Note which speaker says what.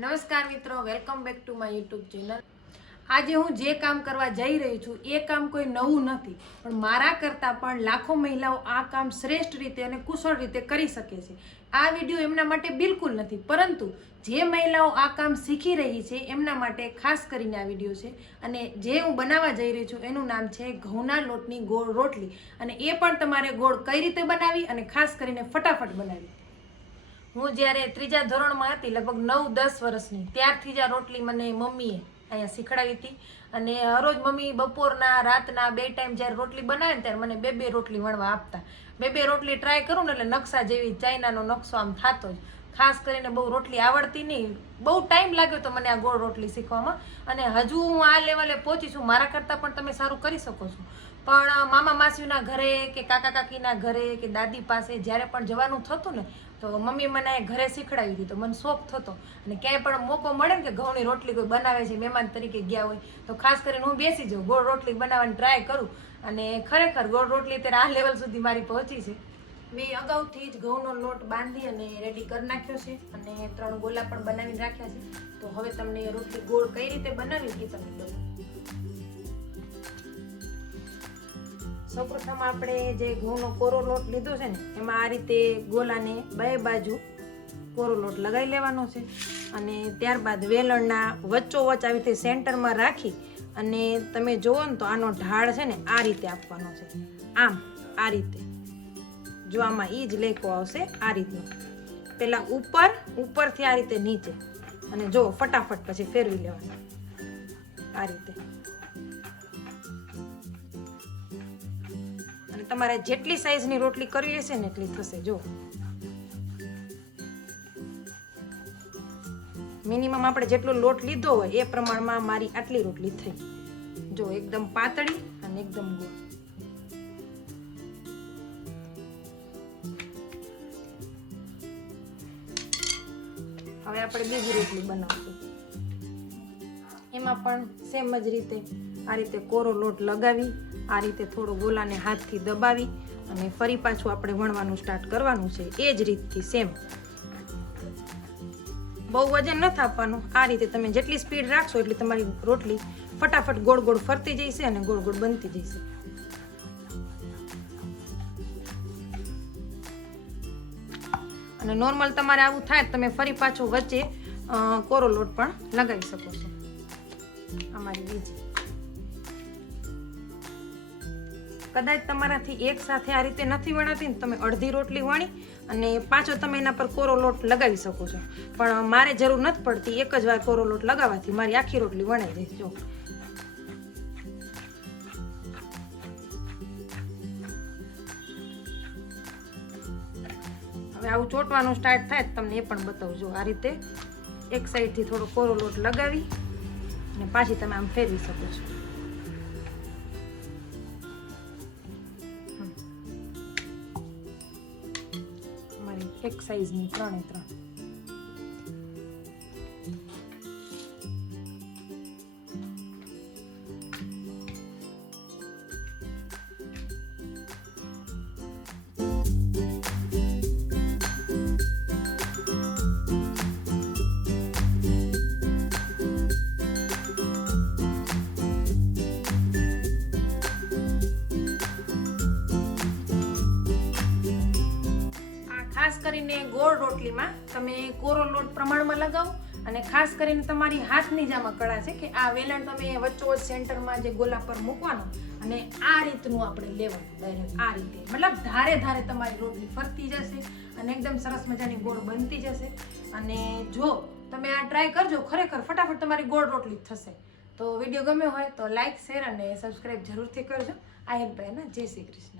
Speaker 1: નમસ્કાર મિત્રો welcome back to my YouTube channel આજે હું જે કામ કરવા જઈ રહી છું, એ કામ કોઈ નવું નથી, પણ મારા કરતાં પણ લાખો મહિલાઓ આ કામ શ્રેષ્ઠ રીતે અને કુશળ રીતે કરી શકે છે. આ વીડિયો એમના માટે બિલકુલ નથી, પરંતુ જે મહિલાઓ આ કામ શીખી રહી છે, એમના માટે ખાસ કરીને આ વીડિયો છે. અને જે હું બનાવવા જઈ રહી છું, એનું નામ છે ઘઉંના લોટની ગોળ રોટલી. અને એ પણ તમારે ગોળ કઈ રીતે બનાવી અને ખાસ કરીને ફટાફટ બનાવી. હું જ્યારે ત્રીજા ધોરણમાં હતી, લગભગ નવ, દસ વર્ષની, ત્યારથી જ આ રોટલી મને મમ્મીએ અહીંયા શીખડાવી હતી. અને હરોજ મમ્મી બપોરના, રાતના બે ટાઈમ જ્યારે રોટલી બનાવે ને ત્યારે મને બે બે રોટલી વણવા આપતા. બે બે રોટલી ટ્રાય કરું ને એટલે નકશા જેવી, ચાઇનાનો નકશો આમ થતો જ. ખાસ કરીને બહુ રોટલી આવડતી નહીં. બહુ ટાઈમ લાગ્યો તો મને આ ગોળ રોટલી શીખવામાં. અને હજુ હું આ લેવલે પહોંચી છું, મારા કરતાં પણ તમે સારું કરી શકો છો. પણ મામા માસીના ઘરે કે કાકા કાકીના ઘરે કે દાદી પાસે જ્યારે પણ જવાનું થતું ને તો મમ્મી મને ઘરે શીખડાવી તો મને શોખ થતો. અને ક્યાંય પણ મોકો મળે ને કે ઘઉંની રોટલી કોઈ બનાવે છે, મહેમાન તરીકે ગયા હોય, તો ખાસ કરીને હું બેસી જાઉં, ગોળ રોટલી બનાવવાની ટ્રાય કરું. અને ખરેખર ગોળ રોટલી અત્યારે આ લેવલ સુધી મારી પહોંચી છે. મેં અગાઉથી જ ઘઉંનો લોટ બાંધી અને રેડી કરી નાખ્યો છે અને ત્રણ ગોલા પણ બનાવીને રાખ્યા છે. તો હવે તમને રોટલી ગોળ કઈ રીતે બનાવી એ તમને બતાવું સૌપ્રથમ આપણે જે ઘઉંનો કોરો લોટ લીધો છે ને, એમાં આ રીતે ગોલાને બે બાજુ કોરો લોટ લગાવી લેવાનો છે અને ત્યારબાદ વેલણના વચ્ચોવચ આવી રીતે સેન્ટરમાં રાખી અને તમે જુઓ ને તો આનો ઢાળ છે ને આ રીતે આપવાનો છે. આમ આ રીતે. જો આમાં એ જ લેખો આવશે, આ રીતનો. પહેલાં ઉપર, ઉપરથી આ રીતે નીચે. અને જો ફટાફટ પછી ફેરવી લેવાનું. આ રીતે. તમારે જેટલી સાઈઝની રોટલી કરવી હશે ને એટલી થશે, જો. મિનિમમ આપણે જેટલો લોટ લીધો હોય, એ પ્રમાણમાં મારી આટલી રોટલી થઈ. જો, એકદમ પાતળી અને એકદમ ગોળ. હવે આપણે બીજી રોટલી બનાવશું. એમાં પણ સેમ જ રીતે આ રીતે કોરો લોટ લગાવી આ રીતે થોડો ગોલાને હાથથી દબાવી અને ફરી પાછું આપણે વણવાનું સ્ટાર્ટ કરવાનું છે. એ જ રીતથી સેમ બહુ વજન નથી આપવાનું આ રીતે તમે જેટલી સ્પીડ રાખશો એટલી તમારી રોટલી ફટાફટ ગોળ ગોળ ફરતી જશે અને ગોળ ગોળ બનતી જશે અને નોર્મલ તમારે આવું થાય તમે ફરી પાછો વચ્ચે કોરો લોટ પણ લગાવી શકો છો. અમારી બીજી. કદાચ તમારાથી એક સાથે આ રીતે નથી વણાતી ને તમે અડધી રોટલી વણી અને પાછો તમે એના પર કોરો લોટ લગાવી શકો છો. પણ મારે જરૂર નથી પડતી એક જ વાર કોરો લોટ લગાવવાથી મારી આખી રોટલી વણાઈ જાય જો. હવે આવું ચોટવાનું સ્ટાર્ટ થાય તમને એ પણ બતાવજો આ રીતે એક સાઈડથી થોડો કોરો લોટ લગાવી અને પાછી તમે આમ ફેરવી શકો છો. એક સાઈઝની ત્રણે ત્રણ. ખાસ કરીને ગોળ રોટલીમાં તમે કોરો લોટ પ્રમાણમાં લગાવો અને ખાસ કરીને તમારી હાથની જ આમાં કળા છે કે આ વેલણ તમે વચ્ચોવચ સેન્ટરમાં જે ગોલા પર મૂકવાનો અને આ રીતનું આપણે લેવાનું ડાયરેક્ટ આ રીતે. મતલબ ધારે ધારે તમારી રોટલી ફરતી જશે અને એકદમ સરસ મજાની ગોળ બનતી જશે. અને જો તમે આ ટ્રાય કરજો, ખરેખર ફટાફટ તમારી ગોળ રોટલી થશે. તો વીડિયો ગમ્યો હોય તો લાઈક શેર અને સબસ્ક્રાઈબ જરૂરથી કરજો. આ એમ જય શ્રી કૃષ્ણ.